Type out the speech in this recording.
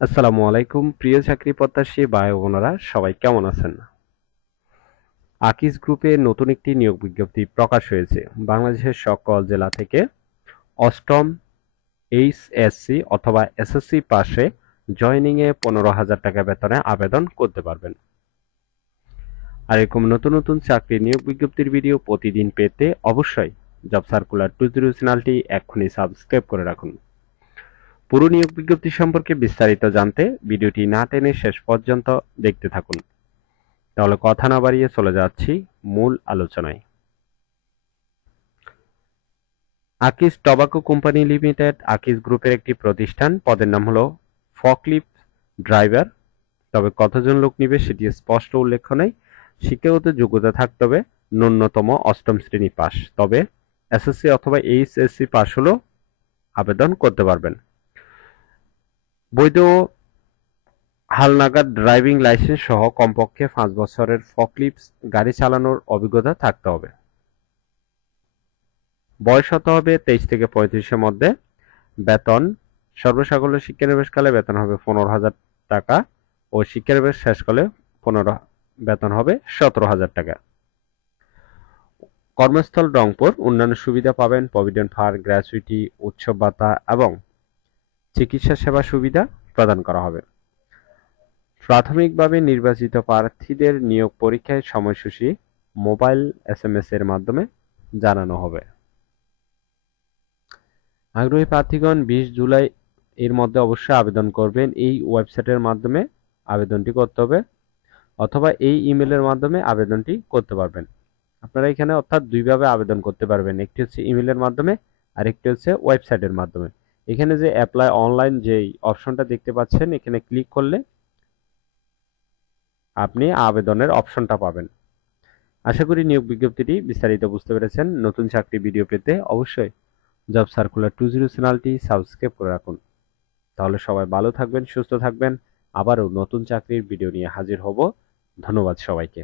আসসালামু আলাইকুম প্রিয় চাকরি প্রত্যাশী ভাই ও বোনেরা সবাই কেমন আছেন? আকিজ গ্রুপে নতুন একটি নিয়োগ বিজ্ঞপ্তি প্রকাশ হয়েছে। বাংলাদেশের সকল জেলা থেকে অষ্টম এইচএসসি অথবা এসএসসি পাশে জয়েনিংয়ে 15,000 টাকা বেতনে আবেদন করতে পারবেন। আর এরকম নতুন নতুন চাকরি নিয়োগ বিজ্ঞপ্তির ভিডিও প্রতিদিন পেতে অবশ্যই জব সার্কুলার 20 চ্যানেলটি এক্ষুনি সাবস্ক্রাইব করে রাখুন। পুরো নিয়োগ বিজ্ঞপ্তি সম্পর্কে বিস্তারিত জানতে ভিডিওটি না টেনে শেষ পর্যন্ত দেখতে থাকুন। তাহলে কথা না বাড়িয়ে চলে যাচ্ছি মূল আলোচনায়। Akij tobacco company limited Akij গ্রুপের একটি প্রতিষ্ঠান। পদের নাম হলো ফকলিফট ড্রাইভার। তবে কতজন লোক নিবে সেটি স্পষ্ট উল্লেখ নেই। শিক্ষাগত যোগ্যতা থাকতে হবে ন্যূনতম অষ্টম শ্রেণী পাস। তবে এসএসসি অথবা এইচএসসি পাস হলেও আবেদন করতে পারবেন। বৈধ হালনাগাদ ড্রাইভিং লাইসেন্স সহ কমপক্ষে 5 বছরের ফকলিফট গাড়ি চালানোর অভিজ্ঞতা থাকতে হবে। বয়স হতে হবে 23 থেকে 35-এর মধ্যে। বেতন সর্বসাকুল্য শিক্ষানিবেশকালে বেতন হবে 15,000 টাকা ও শিক্ষানিবেশ শেষকালে 15 বেতন হবে 17,000 টাকা। কর্মস্থল রংপুর। অন্যান্য সুবিধা পাবেন প্রভিডেন্ট ফান্ড, গ্র্যাচুইটি, উৎসব ভাতা এবং চিকিৎসা সেবা সুবিধা প্রদান করা হবে। প্রাথমিকভাবে নির্বাচিত প্রার্থীদের নিয়োগ পরীক্ষার সময়সূচি মোবাইল এসএমএস এর মাধ্যমে জানানো হবে। আগ্রহী প্রার্থীগণ 20 জুলাই এর মধ্যে অবশ্যই আবেদন করবেন। এই ওয়েবসাইটের মাধ্যমে আবেদনটি করতে হবে অথবা এই ইমেলের মাধ্যমে আবেদনটি করতে পারবেন। আপনারা এখানে অর্থাৎ দুইভাবে আবেদন করতে পারবেন, একটি হচ্ছে ইমেলের মাধ্যমে আর একটি হচ্ছে ওয়েবসাইটের মাধ্যমে। এখানে যে অ্যাপ্লাই অনলাইন যেই অপশনটা দেখতে পাচ্ছেন এখানে ক্লিক করলে আপনি আবেদনের অপশনটা পাবেন। আশা করি নিয়োগ বিজ্ঞপ্তিটি বিস্তারিত বুঝতে পেরেছেন। নতুন চাকরি ভিডিও পেতে অবশ্যই জব সার্কুলার 20 চ্যানেলটি সাবস্ক্রাইব করে রাখুন। তাহলে সবাই ভালো থাকবেন, সুস্থ থাকবেন। আবারও নতুন চাকরির ভিডিও নিয়ে হাজির হব। ধন্যবাদ সবাইকে।